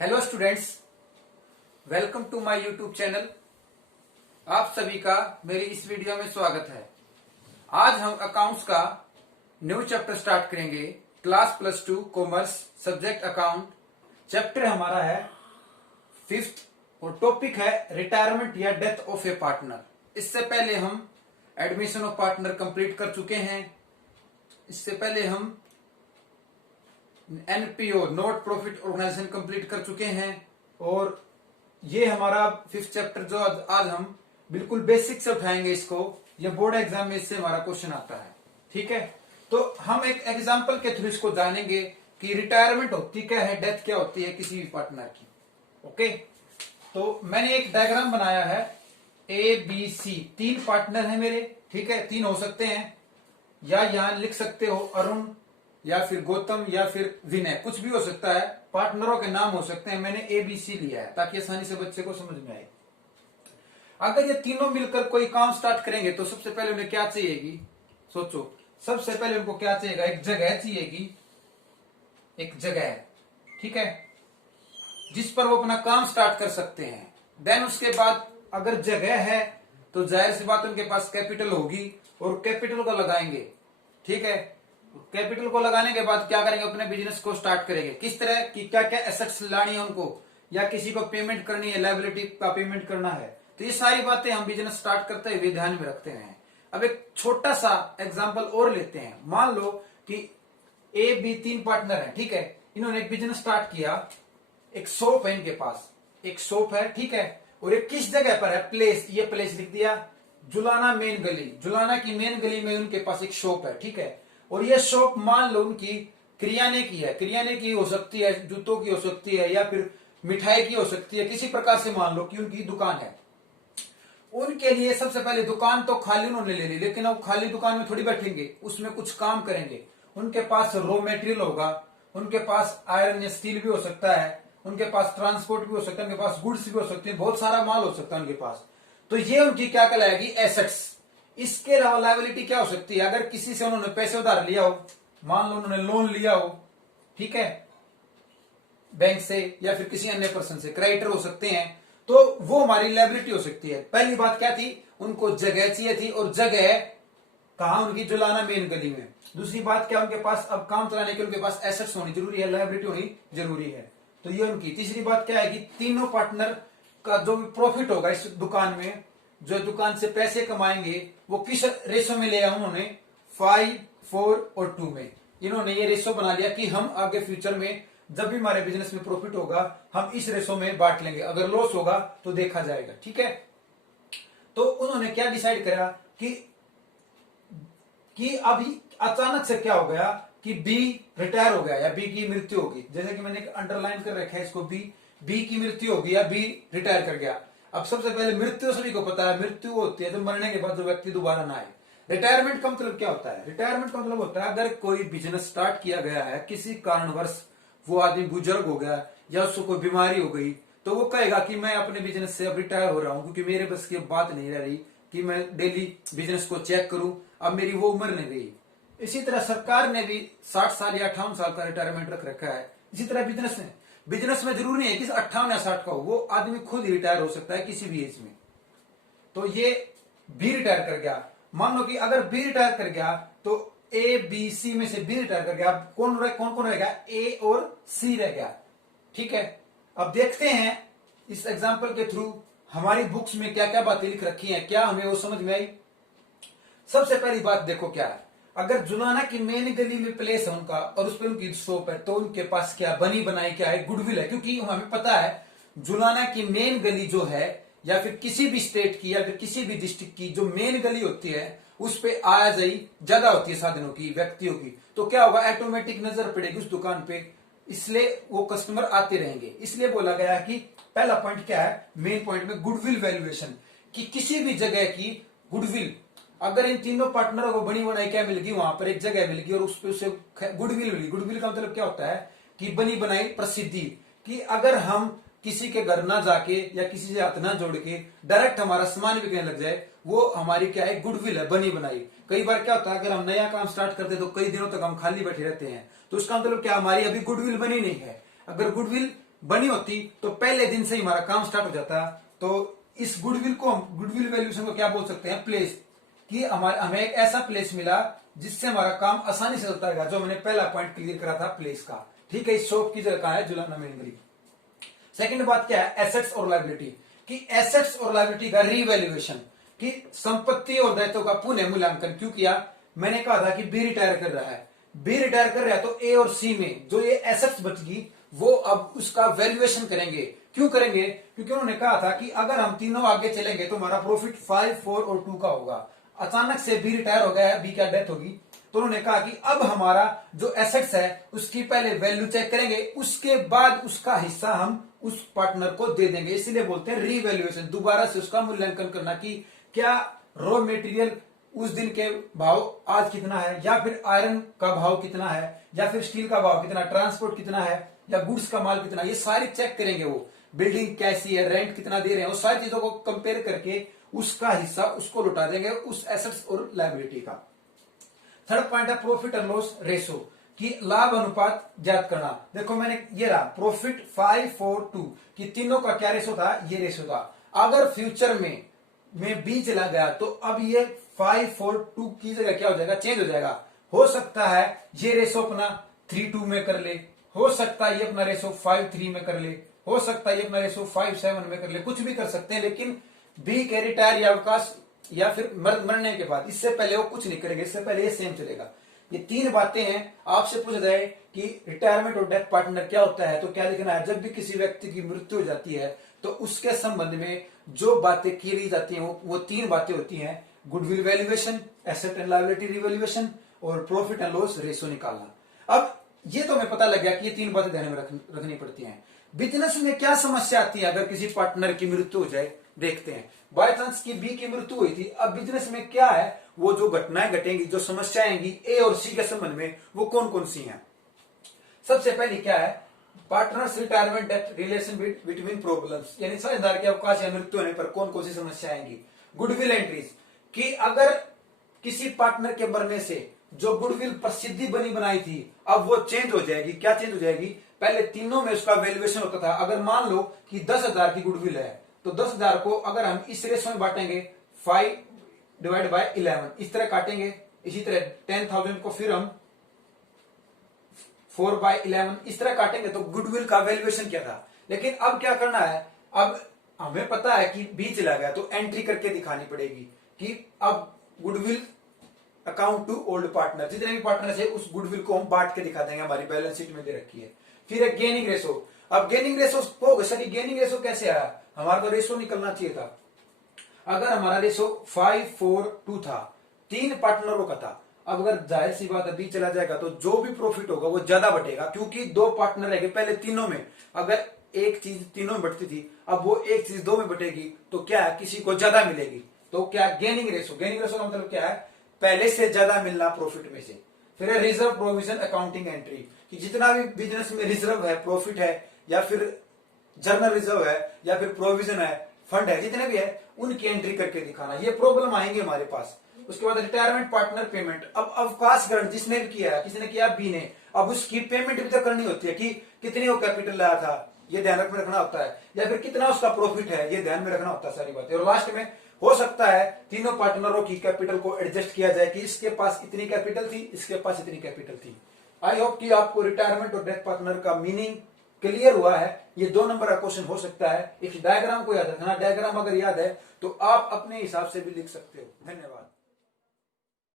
Hello students, welcome to my YouTube channel. आप सभी का मेरी इस वीडियो में स्वागत है। आज हम अकाउंट्स का न्यू चैप्टर स्टार्ट करेंगे। Class +2 commerce subject account. Chapter हमारा है 5th और टॉपिक है रिटायरमेंट या डेथ ऑफ ए पार्टनर। इससे पहले हम एडमिशन ऑफ पार्टनर कंप्लीट कर चुके हैं। इससे पहले हम NPO not profit organisation complete कर चुके हैं। और ये हमारा 5th चैप्टर जो आज हम बिल्कुल बेसिक से उठाएंगे इसको। ये बोर्ड एग्जाम में इससे हमारा क्वेश्चन आता है। ठीक है, तो हम एक एग्जांपल के थ्रू इसको जानेंगे कि रिटायरमेंट होती क्या है, डेथ क्या होती है किसी भी पार्टनर की। ओके, तो मैंने एक डायग्राम बनाया है। ए बी सी 3 पार्टनर है मेरे। ठीक है, 3 हो सकते हैं, या यहां लिख सकते हो अरुण या फिर गौतम या फिर विनय, कुछ भी हो सकता है। पार्टनरों के नाम हो सकते हैं। मैंने ए बी सी लिया है ताकि आसानी से बच्चे को समझ में आए। अगर ये तीनों मिलकर कोई काम स्टार्ट करेंगे तो सबसे पहले उन्हें क्या चाहिएगी, सोचो। सबसे पहले उनको क्या चाहिएगा, एक जगह चाहिएगी, एक जगह। ठीक है, जिस पर वो अपना काम स्टार्ट कर सकते हैं। देन उसके बाद अगर जगह है तो जाहिर सी बात उनके पास कैपिटल होगी और कैपिटल को लगाएंगे। ठीक है, कैपिटल को लगाने के बाद क्या करेंगे, अपने बिजनेस को स्टार्ट करेंगे। किस तरह की क्या क्या एसेट्स लानी है उनको, या किसी को पेमेंट करनी है, लायबिलिटी का पेमेंट करना है। तो ये सारी बातें हम बिजनेस स्टार्ट करते हुए ध्यान में रखते हैं। अब एक छोटा सा एग्जांपल और लेते हैं। मान लो कि ए बी 3 पार्टनर है। ठीक है, इन्होंने एक बिजनेस स्टार्ट किया। एक शॉप है इनके पास, एक शॉप है। ठीक है, और ये किस जगह पर है, प्लेस। ये प्लेस लिख दिया, जुलाना मेन गली। जुलाना की मेन गली में उनके पास एक शॉप है। ठीक है, और ये शॉप मान लो उनकी किरियाने की है। किरियाने की हो सकती है, जूतों की हो सकती है, या फिर मिठाई की हो सकती है। किसी प्रकार से मान लो कि उनकी दुकान है। उनके लिए सबसे पहले दुकान तो खाली उन्होंने ले ली, लेकिन अब खाली दुकान में थोड़ी बैठेंगे, उसमें कुछ काम करेंगे। उनके पास रॉ मेटेरियल होगा, उनके पास आयरन या स्टील भी हो सकता है, उनके पास ट्रांसपोर्ट भी हो सकता है, उनके पास गुड्स भी हो सकते हैं, बहुत सारा माल हो सकता है उनके पास। तो ये उनकी क्या कहलाएगी, एसेट्स। इसके अलावा लायबिलिटी क्या हो सकती है, अगर किसी से उन्होंने पैसे उधार लिया हो, मान लो उन्होंने लोन लिया हो, ठीक है, बैंक से या फिर किसी अन्य पर्सन से, क्रेडिटर हो सकते हैं, तो वो हमारी लायबिलिटी हो सकती है। पहली बात क्या थी, उनको जगह चाहिए थी, और जगह कहां, उनकी जुलाना मेन गली में। दूसरी बात क्या, उनके पास अब काम चलाने के उनके पास एसेट्स होनी जरूरी है, लायबिलिटी होनी जरूरी है। तो ये उनकी तीसरी बात क्या है कि तीनों पार्टनर का जो भी प्रॉफिट होगा इस दुकान में, जो दुकान से पैसे कमाएंगे, वो किस रेशो में लिया उन्होंने, 5, 4 और 2 में। इन्होंने ये रेशो बना लिया कि हम आगे फ्यूचर में जब भी हमारे बिजनेस में प्रॉफिट होगा हम इस रेशो में बांट लेंगे, अगर लॉस होगा तो देखा जाएगा। ठीक है, तो उन्होंने क्या डिसाइड करा कि अभी अचानक से क्या हो गया कि बी रिटायर हो गया या बी की मृत्यु होगी। जैसे कि मैंने अंडरलाइन कर रखा है इसको, बी की मृत्यु होगी या बी रिटायर कर गया। अब सबसे पहले मृत्यु सभी को पता है, मृत्यु होती है जब मरने के बाद जो व्यक्ति दोबारा ना आए। रिटायरमेंट का मतलब क्या होता है, रिटायरमेंट का मतलब होता है अगर कोई बिजनेस स्टार्ट किया गया है, किसी कारणवश वो आदमी बुजुर्ग हो गया या उसको कोई बीमारी हो गई, तो वो कहेगा कि मैं अपने बिजनेस से अब रिटायर हो रहा हूं, क्योंकि मेरे बस की बात नहीं रह रही कि मैं डेली बिजनेस को चेक करूं, अब मेरी वो उम्र नहीं रही। इसी तरह सरकार ने भी 60 साल या 58 साल का रिटायरमेंट रख रखा है। इसी तरह बिजनेस में जरूरी नहीं है कि 58 या 60 का हो, वो आदमी खुद ही रिटायर हो सकता है किसी भी एज में। तो ये बी रिटायर कर गया। मान लो कि अगर बी रिटायर कर गया तो ए बी सी में से बी रिटायर कर गया, कौन कौन रह गया, ए और सी रह गया। ठीक है, अब देखते हैं इस एग्जाम्पल के थ्रू हमारी बुक्स में क्या क्या बातें लिख रखी हैं, क्या हमें वो समझ में आई। सबसे पहली बात देखो क्या है, अगर जुलाना की मेन गली में प्लेस है उनका और उस पर उनकी शॉप है, तो उनके पास क्या बनी बनाई क्या है, गुडविल है। क्योंकि हमें पता है जुलाना की मेन गली जो है, या फिर किसी भी स्टेट की या फिर किसी भी डिस्ट्रिक्ट की जो मेन गली होती है, उस पे आवाजाही ज्यादा होती है साधनों की, व्यक्तियों की। तो क्या होगा, ऑटोमेटिक नजर पड़ेगी उस दुकान पे, इसलिए वो कस्टमर आते रहेंगे। इसलिए बोला गया है कि पहला पॉइंट क्या है, मेन पॉइंट में गुडविल वैल्यूएशन, कि किसी भी जगह की गुडविल, अगर इन तीनों पार्टनरों को बनी बनाई क्या मिलेगी, वहां पर एक जगह मिलेगी और उस पर उसे गुडविल मिलेगी। गुडविल का मतलब क्या होता है कि बनी बनाई प्रसिद्धि, कि अगर हम किसी के घर ना जाके या किसी से हाथ ना जोड़ के डायरेक्ट हमारा सामान बिकने लग जाए, वो हमारी क्या है, गुडविल है, बनी बनाई। कई बार क्या होता है, अगर हम नया काम स्टार्ट करते हैं तो कई दिनों तक हम खाली बैठे रहते हैं, तो उसका मतलब क्या, हमारी अभी गुडविल बनी नहीं है। अगर गुडविल बनी होती तो पहले दिन से ही हमारा काम स्टार्ट हो जाता। तो इस गुडविल वैल्यूएशन को क्या बोल सकते हैं, प्लेस, कि हमें एक ऐसा प्लेस मिला जिससे हमारा काम आसानी से चलता रहेगा, जो मैंने पहला पॉइंट क्लियर करा था प्लेस का। ठीक है, इस शॉप की जगह कहां है, जुलाना मेन गली। सेकंड बात क्या है, एसेट्स और लायबिलिटी, कि एसेट्स और लायबिलिटी का रीवैल्यूएशन, कि संपत्ति और दायित्व का पुनः मूल्यांकन क्यों किया। मैंने कहा था कि बी रिटायर कर रहा है, बी रिटायर कर रहा है तो ए और सी में जो ये एसेट्स बचगी वो अब उसका वैल्यूएशन करेंगे। क्यों करेंगे, क्योंकि उन्होंने कहा था कि अगर हम तीनों आगे चलेंगे तो हमारा प्रॉफिट 5, 4 और 2 का होगा। अचानक से बी रिटायर हो गया है, बी का डेथ होगी, तो उन्होंने कहा कि अब हमारा जो एसेट्स है उसकी पहले वैल्यू चेक करेंगे, उसके बाद उसका हिस्सा हम उस पार्टनर को दे देंगे। इसीलिए बोलते हैं रीवैल्यूएशन, दोबारा से उसका मूल्यांकन करना कि क्या रॉ मेटेरियल उस दिन के भाव आज कितना है, या फिर आयरन का भाव कितना है, या फिर स्टील का भाव कितना, ट्रांसपोर्ट कितना है, या गुड्स का माल कितना, ये सारी चेक करेंगे। वो बिल्डिंग कैसी है, रेंट कितना दे रहे हैं, वो सारी चीजों को कंपेयर करके उसका हिस्सा उसको लौटा देंगे, उस एसेट्स और लायबिलिटी का। थर्ड पॉइंट है प्रॉफिट एंड लॉस रेशो, कि लाभ अनुपात ज्ञात करना। देखो मैंने ये रहा प्रॉफिट 5, 4, 2, कि तीनों का क्या रेशो था, ये रेशो था। अगर फ्यूचर में बी चला गया तो अब ये 5, 4, 2 की जगह क्या हो जाएगा, चेंज हो जाएगा। हो सकता है ये रेशो अपना 3, 2 में कर ले, हो सकता है ये अपना रेशो 5, 3 में कर ले, हो सकता है ये अपना रेशो 5, 7 में कर ले, कुछ भी कर सकते हैं। लेकिन बी के रिटायर या अवकाश या फिर मरने के बाद, इससे पहले वो कुछ नहीं करेंगे, इससे पहले ये सेम चलेगा। ये तीन बातें हैं। आपसे पूछा जाए कि रिटायरमेंट और डेथ पार्टनर क्या होता है, तो क्या लिखना है, जब भी किसी व्यक्ति की मृत्यु हो जाती है तो उसके संबंध में जो बातें की जाती हैं वो तीन बातें होती हैं, goodwill valuation, asset and liability revaluation और प्रॉफिट एंड लॉस रेशो निकालना। अब ये तो हमें पता लग गया कि ये तीन बातें ध्यान में रखनी पड़ती हैं। बिजनेस में क्या समस्या आती है अगर किसी पार्टनर की मृत्यु हो जाए, देखते हैं। बाय चांस की बी की मृत्यु हुई थी, अब बिजनेस में क्या है, वो जो घटनाएं घटेंगी, जो समस्याएं आएंगी ए और सी के संबंध में, वो कौन कौन सी हैं। सबसे पहली क्या है, partners retirement death relation between problems, यानी साझेदार के अवकाश या मृत्यु होने पर कौन कौन सी समस्या आएंगी। गुडविल एंट्रीज, कि अगर किसी पार्टनर के मरने से जो गुडविल प्रसिद्धि बनी बनाई थी अब वो चेंज हो जाएगी। क्या चेंज हो जाएगी, पहले तीनों में उसका वैल्यूएशन होता था। अगर मान लो कि 10,000 की गुडविल है तो 10,000 को अगर हम इस रेशो में बांटेंगे 5/11, इस तरह काटेंगे। इसी तरह 10,000 को फिर हम 4/11 इस तरह काटेंगे, तो गुडविल का वैल्यूएशन क्या था। लेकिन अब क्या करना है, अब हमें पता है कि बी चला गया तो एंट्री करके दिखानी पड़ेगी कि अब goodwill account to old partner, जितने भी पार्टनर है उस गुडविल को हम बांट के दिखा देंगे, हमारी बैलेंस शीट में दे रखी है। फिर है गेनिंग रेशो। अब गेनिंग रेशो को सर गेनिंग रेशो कैसे आया, हमारा तो रेशो निकलना चाहिए था। अगर हमारा रेशो 5, 4, 2 था, 3 पार्टनरों का था, अब अगर जाहिर सी बात है बी चला जाएगा तो जो भी प्रॉफिट होगा वो ज्यादा बटेगा, क्योंकि 2 पार्टनर रहेंगे। पहले तीनों में अगर एक चीज तीनों में बटती थी, अब वो एक चीज 2 में बटेगी तो क्या है, किसी को ज्यादा मिलेगी। तो क्या गेनिंग रेशो, गेनिंग रेशो का मतलब क्या है, पहले से ज्यादा मिलना प्रॉफिट में से। फिर है रिजर्व प्रोविजन अकाउंटिंग एंट्री, कि जितना भी बिजनेस में रिजर्व है, प्रॉफिट है या फिर जर्नल रिजर्व है या फिर प्रोविजन है, फंड है, जितने भी है उनकी एंट्री करके दिखाना। ये प्रॉब्लम आएंगे हमारे पास। उसके बाद रिटायरमेंट पार्टनर पेमेंट, अब अवकाश ग्रहण जिसने भी किया है, किसने किया, बी ने, अब उसकी पेमेंट भी तो करनी होती है कि कितनी वो कैपिटल लाया था, ये ध्यान में रखना होता है, या फिर कितना उसका प्रॉफिट है, ये ध्यान में रखना होता है सारी बातें। और लास्ट में हो सकता है तीनों पार्टनरों की कैपिटल को एडजस्ट किया जाए कि इसके पास इतनी कैपिटल थी, इसके पास इतनी कैपिटल थी। आई होप कि आपको रिटायरमेंट और डेथ पार्टनर का मीनिंग क्लियर हुआ है। ये 2 नंबर का क्वेश्चन हो सकता है। इस डायग्राम को याद रखना, डायग्राम अगर याद है तो आप अपने हिसाब से भी लिख सकते हो। धन्यवाद।